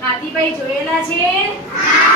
હાથીભાઈ જોયેલા છે? હા